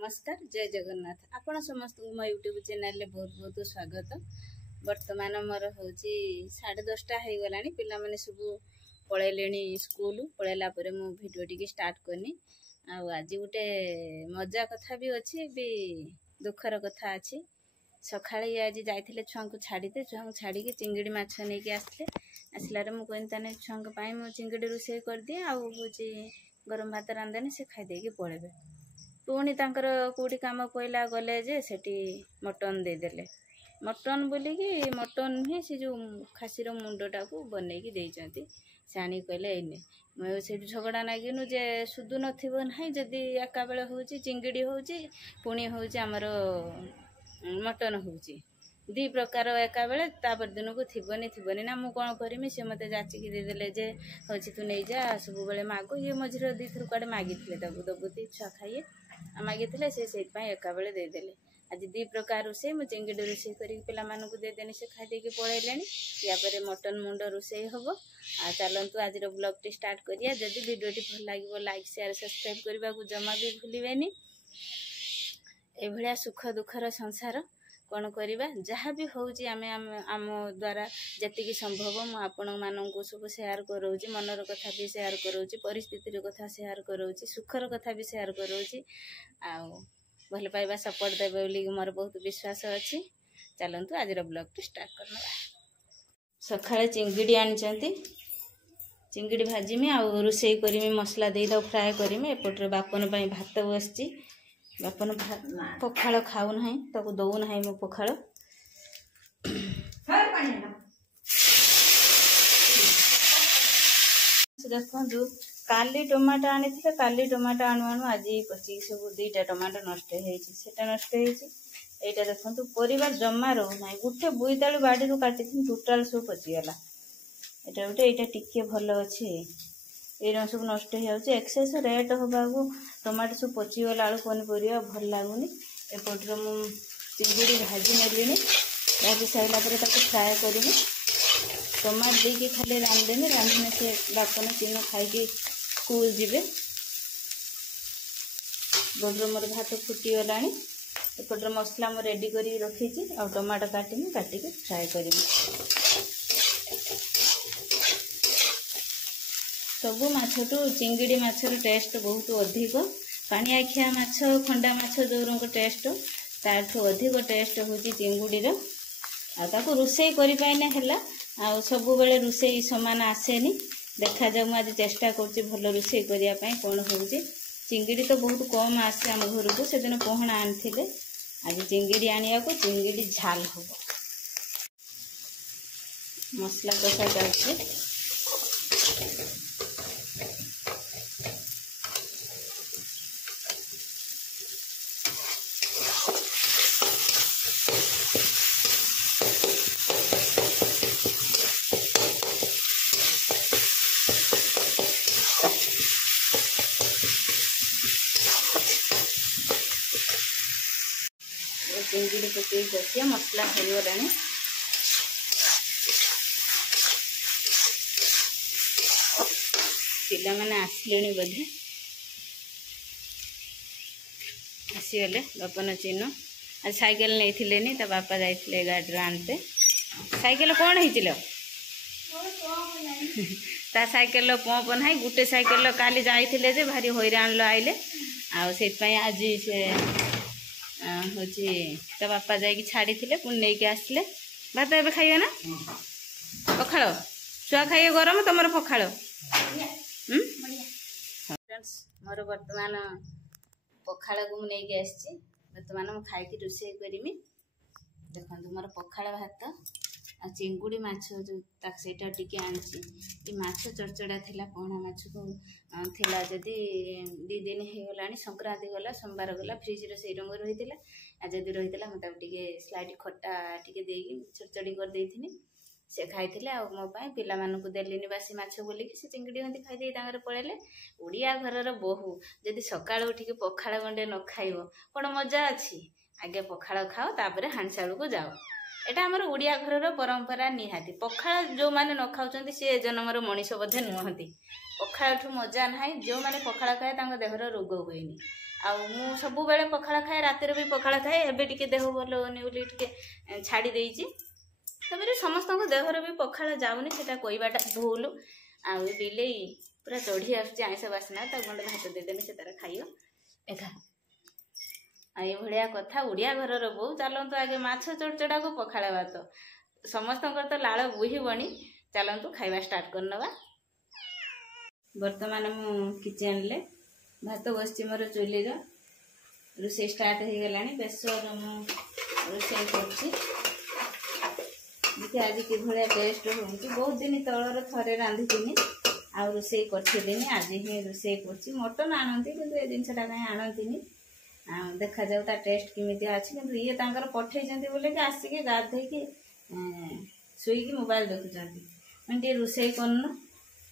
नमस्कार जय जगन्नाथ आपण समस्त मो यूट्यूब चैनल बहुत बहुत स्वागत। वर्तमान मोर हूँ 10:30 हो गला पिला माने सब पलैले स्कूल पलैला मु भिडियो टी स्टार्ट करनी। आज गोटे मजा कथा भी अच्छी भी दुखर कथा अच्छी। सकाळे आज जाइए छुआ को छाड़ीते छुआ को छाड़ी चिंगड़ी माछ नहीं के आसला मुझे कहनी छुआ मु चिंगड़ी रोषे कर दिए आ हूँ गरम भात रांधेनी से खाईदे पलैबे। पुणी तांकर कोठी काम पइला गले जे सेठी मटन देदेले। मटन बोलिकी मटन नुहे से जो खासीर मुंडटा को बनईकी देइचंती से आनी कहले एने मैं से झगड़ा नागिनु जे सुदु नथिबो नाही जदी एका बेले होउची चिंगड़ी होउची पुणी होउची हमर मटन होउची दी प्रकार एका बेले तापर दिन को थिबनी ना मु कोन करमी से मते जाचिकी देदेले जे होची तू नै जा सब बेले मागो ये मझिर दी थर काडे मागितले दबु दबुती छुआ खाइए मागितले से एका बेले देदेले। आज दी प्रकार रोषे मु चिंगड़ी रोषे कर पिला मानकु देदेनी से खाई देकी पळैलेनी। या परे मटन मुंड रोषे हबो। आ चलंतु आज रो ब्लॉग टी स्टार्ट करिया। जदि वीडियो टी भल लागिवो लाइक शेयर सब्सक्राइब करबा को जमा भी भूलिबेनी। ए भलिया सुख दुखर संसार कौन करवा जहाँ भी हूँ आम द्वारा जी संभव मु आपण मानू सब सेयार करोची मनर कथा भी सेयार करोची परिस्थितिर कथा सेयार करोची सुखर कथा भी सेयार करोची आ भल पाइबा सपोर्ट देवे बोली मोर बहुत विश्वास अच्छी। चलतु आज ब्लॉग स्टार्ट करना। सकाळे चिंगड़ी आनी चिंगड़ी भाजीमी आ रोषे करमी मसला दे फ्राए करमी। एपटे बापन भात बसची बापन पखाड़ खाऊ ना ताको दऊ ना मो पखाड़ देखु काली टमाटो आनी काली टमाटो आणु आणु आज पचिक सब 2टा टमाटो नष्ट होटा देखु परिवार जमा रो ना गोटे बोईतालु बाड़ी काटी टोटाल सब पचिगला। एटा गोटे एटा टिके भल अच्छे ये सब नष्ट हो एक्सेस रेट हवा को टमाटो सब पचिगला आलू पनीपरिया भल लगुनि। एपटर मु चिंगड़ी भाजी नेली भाजी सारा फ्राए करी टमाटो देके खाली रांधेनी रांधने से बापन तीन खाई स्कूल जीवे। बड्र मोर भात फुटीगला एपटर मसला मु रेडी कर रखी आ टमाटो काटमी काटिक फ्राए करी सबू माछटू चिंगड़ी माछर टेस्ट बहुत अधिक पानी आखिया माछ खंडा माछ जो टेस्ट ताठू अधिक टेस्ट हूँ चिंगुड़ी आको रोषे करना सब बेले रोषे सामान आसेनी। देखा जाऊ मुझे चेष्टा कर भल रोषे करने कौन हो चिंगड़ी तो बहुत कम आसे आम घर को से दिन पहना आनी आज चिंगड़ी आनिया को चिंगड़ी झाल हम मसला कषा जाऊे चिंगड़ी पकई कसिया मसला हो गला। पिला माने आसले बोधे आसीगले बापन चिन्ह आज साइकेल नहीं ता बापा जाइए गाड़ी आनते साइकेल कौन हो ता साइकेल पंप ना गोटे साइकेल काली जाइए जे भारी हैरान लो आइले आपाई आज से हूँ तो बापा जाकि छाड़ी पुणी नहीं आसले भात ए खाइए ना पखाड़ छुआ खाइए गरम तुम पखाड़ फ्रेंड्स मोर बर्तमान पखाड़ को मुझे आसी बर्तमान मुझे खाई रोषे करमी। देखो मोर पखाड़ भात आ चिंगुड़ी माछ जो सेटा टिके आनी माछ चड़चड़ा थिला पहना माछ को थिला जदि 2 दिन हो गला संक्रांति गला सोमवार गला फ्रिज से रंग रही जदि रही मुझे टे स्लाइड खट्टा टे देगी चड़चड़ी कर देथि से खाई मो पिला मानक देली बासी माछ बोलिकी से चिंगड़ी हंती खाई पलैले। ओडिया घर बोहू जदि सकाळ उठिक पखाड़ गंडे न खाइब कौन मजा अच्छी आगे पखाड़ खाओ तापर हांडशाल को जाओ एटा हमर ओडिया घरर परंपरा निहाती पखाळ जो माने न खाउचंती से जन्मर मनीष बोधे नुहंती पखाळ ठु मजा नाही जो माने पखाळ खाए तांग देहर रोग होइनी आ मु सब बेले पखाळ खाए रातिर भी पखाळ खाए एबे टिके देह बोल होनी बोली टिके छाड़ी देइची तबरे समस्त देहर भी पखाळ जाउनी सेटा कोइबाटा भूल आ बिलेई पूरा चढ़ी आसुची आइंस बासना ता गंड भात देदेनी से तार खाइयो एखा आई भलिया कथा उड़िया घरर बो चलतु आगे माछ चोड़चड़ा को पखाळ भात समस्त तो लाल बुहीबणी चलतु खाइबा स्टार्ट करनवा वर्तमान मु किचन ले भात बसची मोर चुली रोषे स्टार्ट हो गलानी बेसर मु रोषे करछि देखिए आज कि भाया टेस्ट हो बहुत दिन तलर थरे रांधिनी आ रोषे करथिलिनी आज ही रोषे करछि मटन आनती किंतु ए जिनसटा कहीं आनतीनी देखा जाऊ ता टेस्ट किमिति अछि किंतु ये तांकर पठै जंती बोले कि आसी के गाधै के सोई की मोबाइल देखुचंती मन टे रोषे करन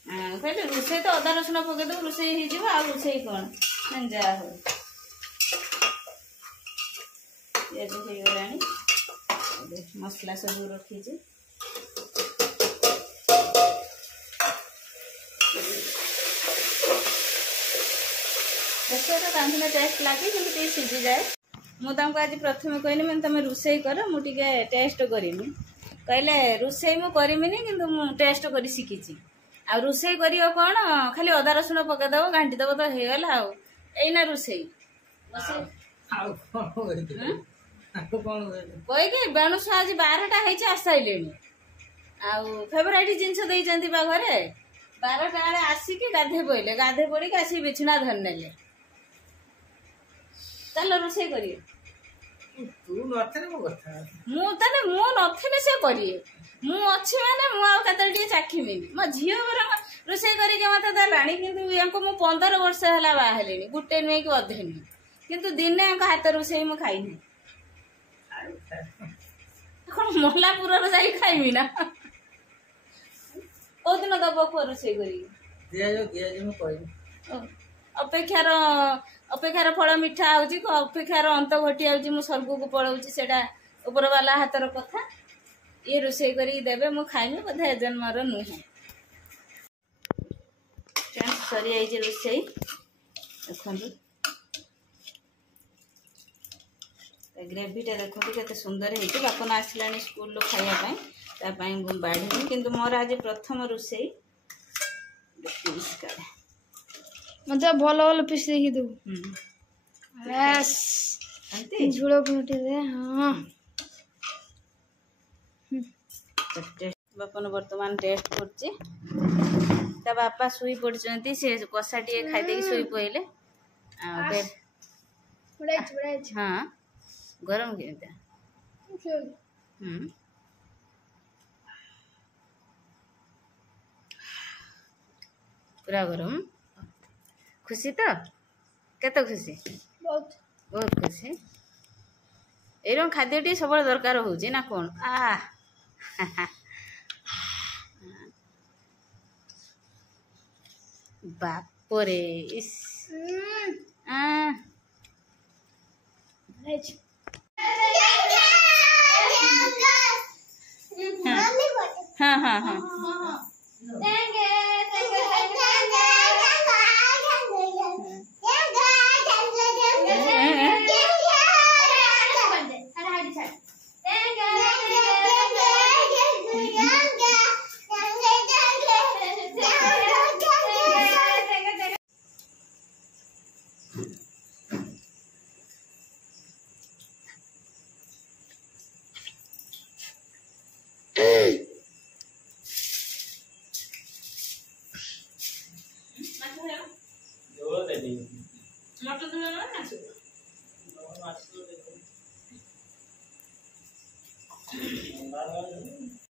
कहले रोषे तो अदा रसुण पके दो रोषे ही जीव आ रोषे कोन मन जा हो ये जो हो गलानी मसला सब रखी छे बेसर रांधिले टेस्ट लागे कि सीझी जाए मुझे आज प्रथम कहनी मैंने तुम रोषे कर मुझे टेस्ट करमी कहले रोषे मु करमी कि टेस्ट कर शिखी आ रोषे कर कौन खाली अदा रसुण पकईदेव घाटीदेव तो हो गला आईना रोषे कहीकि बेणुस आज 12टा है आसाइले फेवरेट जिनस देती घरे 12टा बेले आसिक गाधे पड़े गाधे पड़ी आसिक बिछना धरी ने चल रोषे करिए मु नथिले से करिए मु अच्छी माने मु आउ कतरे चाखीमी मो झील रोषे करके मत देलानी किंतु मु 15 वर्ष है बाहर गुटे नुहे कि अधे नुहे किंतु दिने हाथ रोषे मु खाइनी मलापुर जा खाइमी ना कौ दिन दब पुआ रोषे अपेक्षार अपेक्षार फल मिठा होची अपेक्षार अंत घटी आउची मु स्वर्ग को पळाउची सेटा ऊपर वाला हाथर कथा ये रोषे करी देबे मु खाइमी बोधे जन्मर नुहे सरी आई जे रोषे देखंतु ग्रेवीटा देखो केते सुंदर है बापन आसला स्कूल खावाई बाढ़ी किंतु मोर आज प्रथम रोषे मतलब भल भल पीस देखी दू झोल दे हाँ बापन वर्तमान टेस्ट करछि ता बापा सुई पड़छंती से कसा टिए खाइ देकी सुई पइले हाँ गरम केता पूरा गरम खुशी तो केत खुशी बहुत बहुत खुशी एरम खाद्यटी सब दरकार होची ना कौन बापरे इस हाँ हाँ हाँ मटन